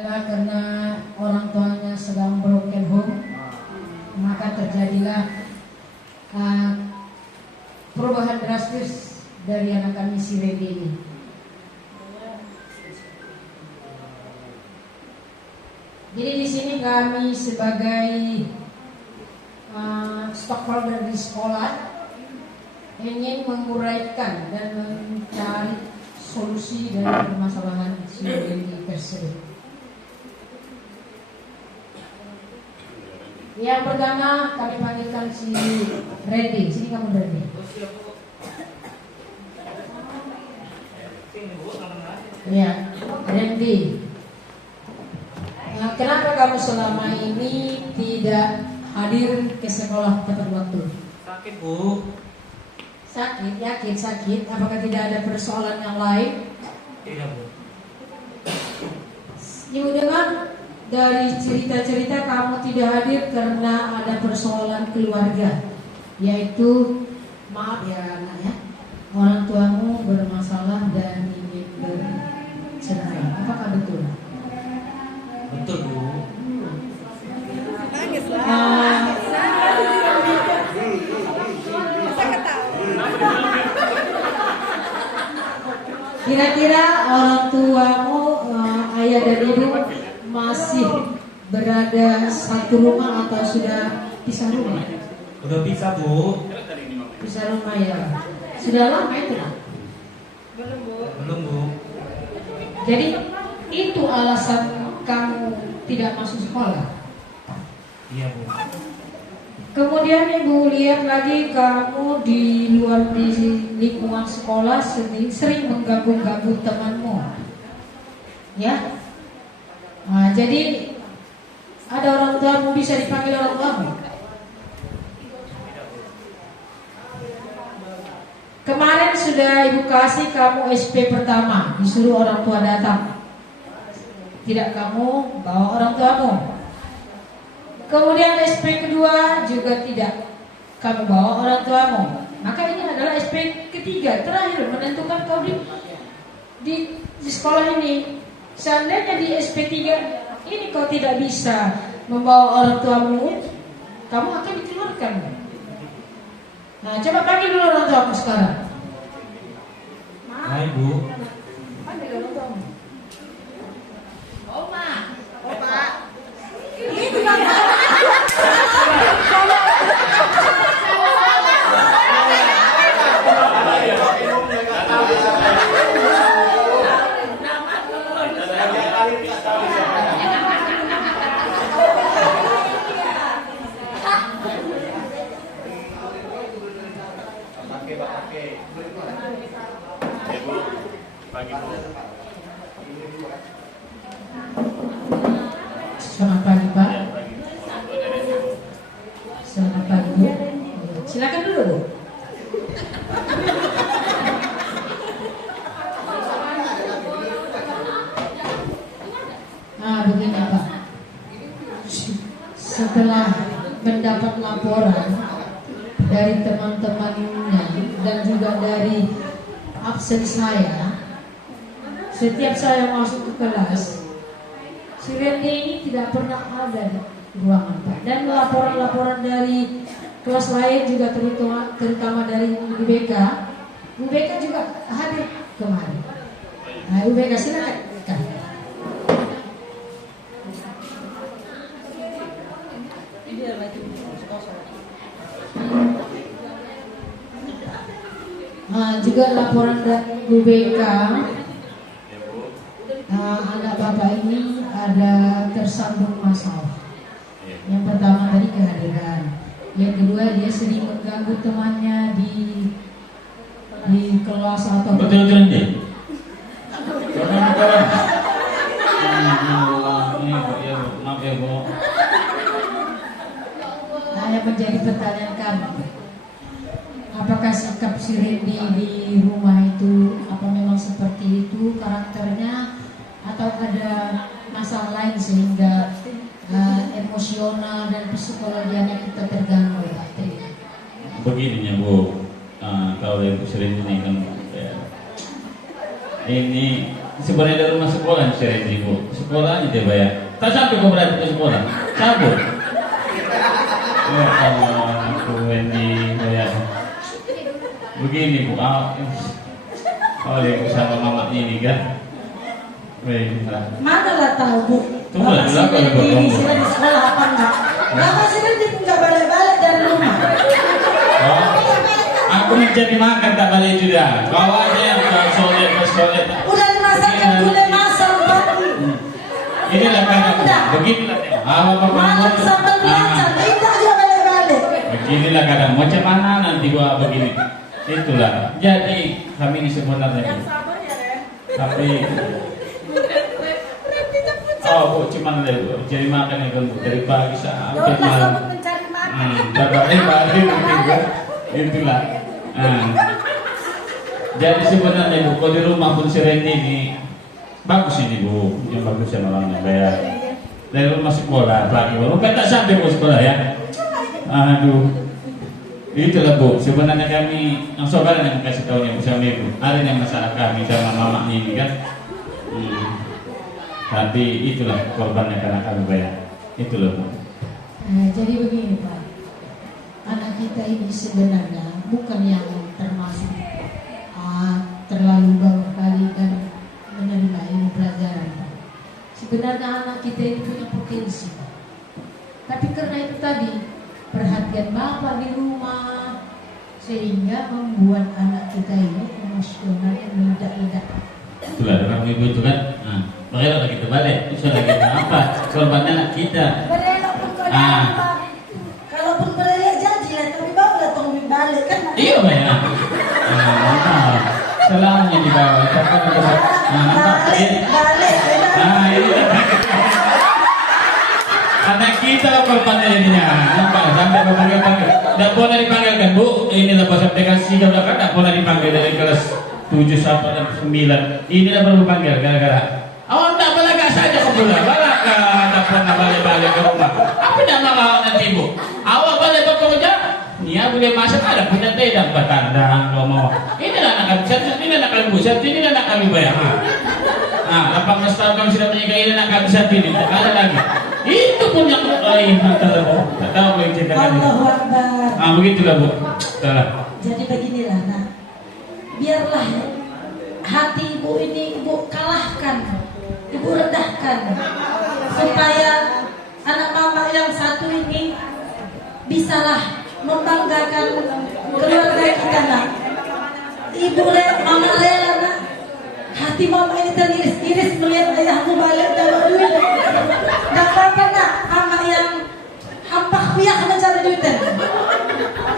Karena orang tuanya sedang broken home, maka terjadilah perubahan drastis dari anak kami si Randy ini. Jadi di sini kami sebagai stakeholder di sekolah ingin menguraikan dan mencari solusi dari permasalahan si Randy tersebut. Yang pertama kami panggilkan si Randy. Sini kamu Randy. Ya, Randy. Kenapa kamu selama ini tidak hadir ke sekolah tepat waktu? Sakit, Bu. Sakit, yakin sakit. Apakah tidak ada persoalan yang lain? Tidak, Bu. Ibu dengar dari cerita-cerita kamu tidak hadir karena ada persoalan keluarga, yaitu maaf ya anak ya, orang tuamu bermasalah dan ingin bercerai. Apakah betul? Betul, Bu. Kira-kira orang tuamu, ayah dan ibu masih berada satu rumah atau sudah pisah rumah? Udah pisah, Bu. Pisah rumah ya. Sudah lama itu? Belum, Bu. Jadi itu alasan kamu tidak masuk sekolah? Iya, Bu. Kemudian ibu lihat lagi kamu di luar di lingkungan sekolah sering mengganggu-ganggu temanmu, ya. Nah, jadi ada orang tuamu bisa dipanggil orang tuamu. Kemarin sudah ibu kasih kamu SP pertama, disuruh orang tua datang. Tidak kamu bawa orang tuamu. Kemudian SP kedua juga tidak kamu bawa orang tuamu. Maka ini adalah SP ketiga terakhir menentukan kau di sekolah ini. Seandainya di SP3 ini kau tidak bisa membawa orang tuamu, kamu akan dikeluarkan. Nah, coba panggil dulu orang tuamu sekarang. Hai, Bu. Panggil orang tuamu. Oma. Selamat pagi, Pak. Selamat pagi, Bu. Silakan dulu, Bu. Nah, begini, Pak. Setelah mendapat laporan dari teman-temannya dan juga dari absen saya, setiap saya masuk ke kelas, si Randy ini tidak pernah ada di ruangan, Pak. Dan laporan-laporan dari kelas lain juga terutama dari Bu BK juga hadir kemarin. Nah, Bu BK silakan. Nah, juga laporan dari Bu BK. Anak bapak ini ada tersambung masalah. Yang pertama tadi kehadiran, yang kedua dia sering mengganggu temannya di kelas atau betul nih. Maaf ya, Bu. Nah, yang menjadi pertanyaan kami, apakah sikap si Randy di rumah itu apa memang seperti itu karakternya, atau ada masalah lain sehingga emosional dan psikologinya kita terganggu, Pak? Begininya, Bu, kalau yang sering ini kan ini sebenarnya dari rumah sekolah si Randy bu, sekolahnya dia bayar. Tak sampai kau berarti ke sekolah, cabut. Ya Allah, aku Randy bayar. Begini bu, oleh sama mama ini kan. Baiklah. Mana lah tahu bu? Tunggu lah, dulu aku ada Ini ngomong. sih di sekolah apa enggak? Bapak sih nanti nggak balik-balik dari rumah. Oh, aku mencari makan tak balik juga. Kau aja yang solet. Udah dimasakan gulai masam pagi. Inilah kadang, beginilah tengok. Malam sambal belacan, tidak aja balik-balik. Beginilah kadang, macam mana nanti gua begini. Itulah. Jadi kami ini sebenarnya. Tapi oh, bu, cuman bu, jadi makan itu bu, dari pagi sampai malam. Mencari makan. Balik juga. Itulah. Jadi sebenarnya bu, kalau di rumah pun si Randy ini bagus ini bu, yang bagus yang orangnya bayar. Dari rumah sekolah pagi, bukan tak sampai ke sekolah ya. Aduh, itulah bu. Sebenarnya kami, yang saudara yang kasih tahu yang bersama ibu, ada yang masalah kami sama mama ini kan. Tapi itulah korbannya karena kami bayar. Itulah bu. Jadi begini Pak, anak kita ini sebenarnya bukan yang termasuk terlalu bawah kali dan menerima ilmu pelajaran. Sebenarnya anak kita ini punya potensi, tapi karena itu tadi perhatian bapak di rumah sehingga membuat anak kita ini emosionalnya meledak-ledak. Itulah orang ibu itu kan. Makanya kita balik, bisa lagi apa? Korbannya anak kita. Berelok pun kau dapat. Kalaupun berelok janji lah, tapi bawa lah tunggu balik kan. Iya banyak. Selamanya di bawah. Balik. Ini anak kita korbannya jadinya. Nampak sampai panggil. Tidak boleh dipanggilkan bu. Inilah pas aplikasi sudah kan tidak boleh dipanggil dari kelas 7 sampai 9. Inilah baru panggil gara-gara. Awak tak balaga saja ke bulan, balaga tak pernah balik-balik ke rumah. Apa nak malah nanti bu? Awak balik bekerja, dia boleh masak ada punya teh dan batandang kalau mau. Inilah anak kami, ini anak kami buset, ini anak kami bayar. Lapang setahun kami sudah menikah ini anak kami saat ini, tak ada lagi. Itu pun yang lain, tak tahu apa yang ceritakan. Allahu Akbar. Begitulah bu. Salah. Jadi beginilah, nah, biarlah hati ibu ini ibu kalahkan. Ibu rendahkan supaya anak mama yang satu ini bisalah membanggakan keluarga kita nak. Ibu mama rela nak. Hati mama ini teriris-iris melihat ayahmu balik dari duit. Gak apa-apa nak, mama yang hampah piak mencari duit.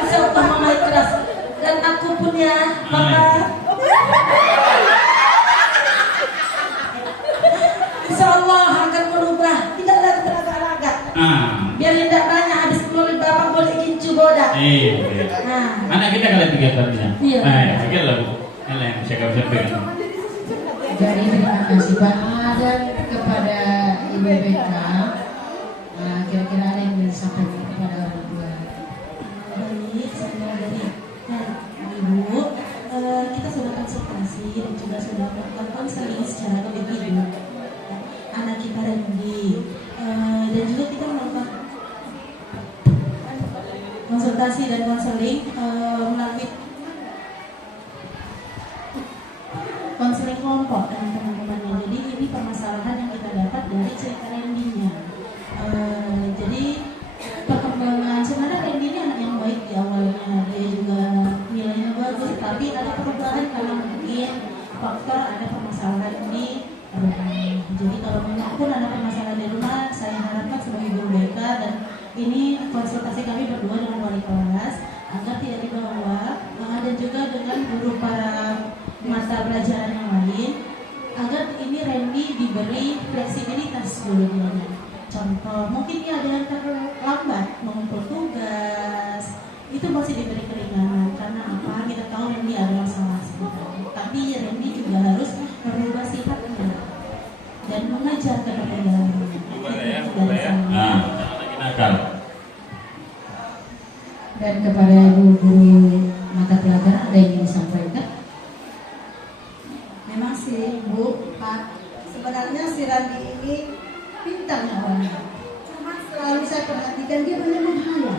Insya Allah mama ikhlas. Dan aku pun ya mama. Insyaallah akan berubah, tidak lagi teragak-agak. Biar tidak banyak habis mulut bapak boleh gincu bodak. Iya. Anak kita kalian tiga tadinya. Iya. Tiga lah bu. Kalian bisa kau sampaikan. Jadi terima kasih Pak dan kepada Ibu Beka. Kira-kira ada yang ingin disampaikan kepada orang tua. Baik, saya dari Ibu. Kita sudah konsultasi dan juga sudah melakukan konseling secara individu. Anak kita Randy dan juga kita melakukan konsultasi dan konseling melalui konseling kelompok dengan teman-temannya. Jadi ini permasalahan yang kita dapat dari cerita Randy-nya. Jadi perkembangan sebenarnya Randy ini anak yang baik di awalnya, dia juga nilainya bagus, tapi ada perubahan karena mungkin faktor ada permasalahan di rumah. Jadi kalau memang pun ada permasalahan di rumah, saya harapkan sebagai guru BK dan ini konsultasi kami berdua dengan wali kelas agar tidak dibawa dan juga dengan guru para mata pelajaran yang lain agar ini Randy diberi fleksibilitas dulu. Contoh, mungkin dia ada yang terlambat mengumpul tugas, itu masih diberi keringanan karena apa? Kita tahu Randy ada masalah sebenarnya. Tapi Randy juga harus merubah sifatnya dan mengajar kepada Nakal. Dan kepada guru-guru mata pelajaran ada yang ingin disampaikan? memang sih Bu, Pak, menghayalnya orangnya. Selalu saya perhatikan dia benar menghayal.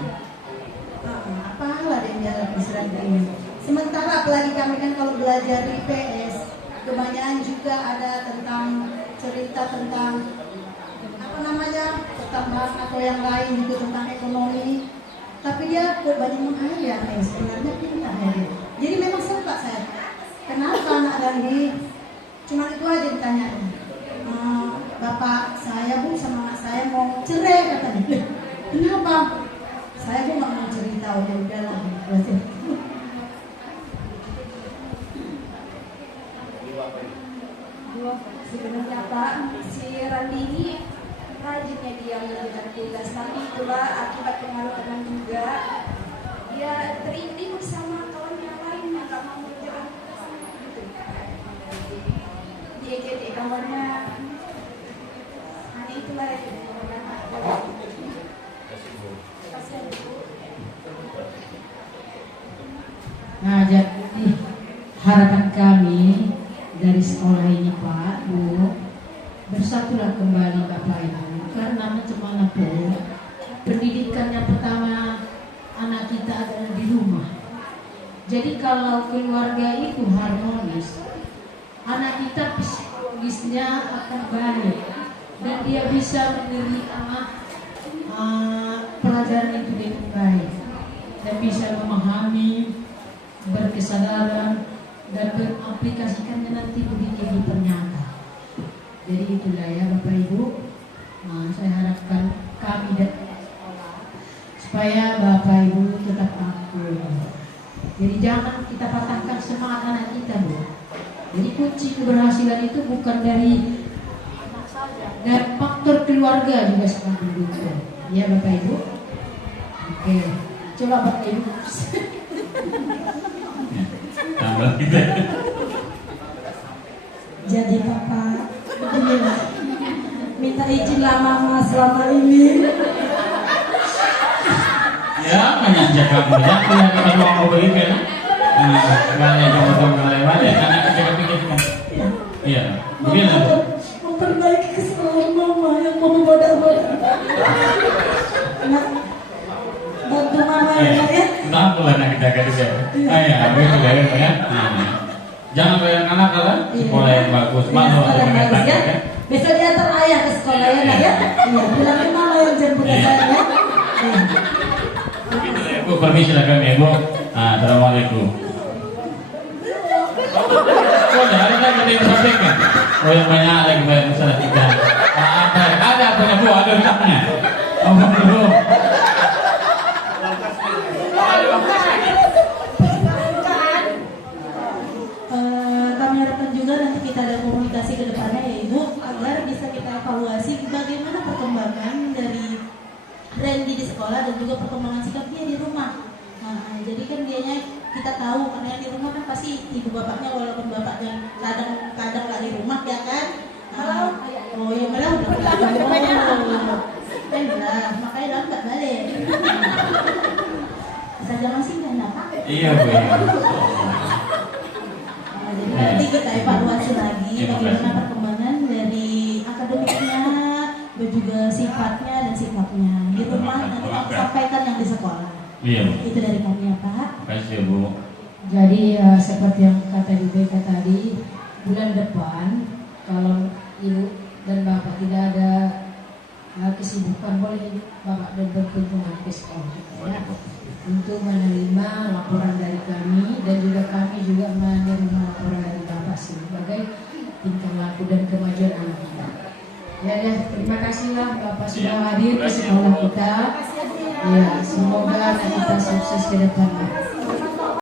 Apalah dia di seragam ini. Sementara apalagi kami kan kalau belajar di PS, kebanyakan juga ada tentang cerita tentang apa namanya pertambangan atau yang lain juga tentang ekonomi. Tapi dia banyak menghayal, sebenarnya pintar ya dia. Jadi memang sempat saya, kenapa anak Randi? Cuma itu aja ditanyain. Bapak saya bu sama anak saya mau cerai katanya. Kenapa? Saya bu nggak mau cerita, udah lah. Sebenarnya Pak, si Randi ini rajinnya dia mengerjakan tugas, tapi itulah akibat pengaruh teman juga. Dia terinding sama kawan yang lain yang nggak mau mengerjakan tugas gitu. Dia jadi kawannya. Hanya itulah yang kasihan Bu. Nah, jadi harapan kami dari sekolah ini Pak, Bu, bersatulah kembali Bapak Ibu, karena macam mana pun pendidikan yang pertama anak kita adalah di rumah. Jadi kalau keluarga itu harmonis, anak kita psikologisnya akan baik dan dia bisa menerima pelajaran itu dengan baik dan bisa memahami, berkesadaran dan mengaplikasikannya nanti di kehidupan nyata. Jadi itulah ya Bapak Ibu, saya harapkan kami dan sekolah supaya Bapak Ibu tetap aktif. Jadi jangan kita patahkan semangat anak kita, Bu. Jadi kunci keberhasilan itu bukan dari anak saja, dan faktor keluarga juga sangat mendukung. Ya Bapak Ibu. Oke, coba Bapak Ibu. Tambah kita. Jadi Papa, beginilah, minta izinlah Mama selama ini. Ya, mengajak kamu ya, punya kita mau begitu ya. Banyak kamu lewat karena kita pikirkan. Iya, begini. Memperbaiki kesalahan Mama yang mau membodak-bodak. Nah, bantu Mama ya. Nah, boleh nak kita kerja. Ayo, begitu ya. Jangan bayar anak lah, sekolah yang bagus, mana yang bagus ya. Besok diantar ayah ke sekolah ya, Nak ya. Iya, bilang Mama yang jemput saya ya. Begitu ya, Bu, permisi lah kami, Bu. Assalamualaikum. Oh, hari ini kita yang sampaikan. Oh, yang banyak lagi banyak masalah kita. Ada punya Bu, ada ucapnya. Oh, belum. Kami harapkan juga nanti kita ada komunikasi ke depannya ya Ibu, agar bisa kita evaluasi bagaimana perkembangan dari Randy di sekolah dan juga perkembangan sikap dia di rumah. Jadi kan dianya kita tahu karena yang di rumah kan pasti ibu bapaknya walaupun bapaknya kadang nggak di rumah ya kan. Oh ya malah udah lah, makanya dalam nggak balik. Bisa jangan singkat apa? Iya, Bu. Jadi nanti kita evaluasi lagi bagaimana perkembangan dari akademiknya dan juga sifatnya dan sikapnya di rumah. Nanti kita sampaikan yang di sekolah. Iya, Bu. Itu dari kami ya Pak. Terima kasih, Bu. Jadi seperti yang kata Ibu Beka tadi, bulan depan kalau Ibu dan Bapak tidak ada kesibukan, boleh Bapak dan berkunjungan ke sekolah ya, untuk menerima laporan dari kami dan juga kami juga menerima laporan dari Bapak sebagai tingkah laku dan kemajuan anak kita. Ya, terima kasihlah Bapak sudah hadir ke sekolah kita. Ya, semoga anak kita sukses ke depan.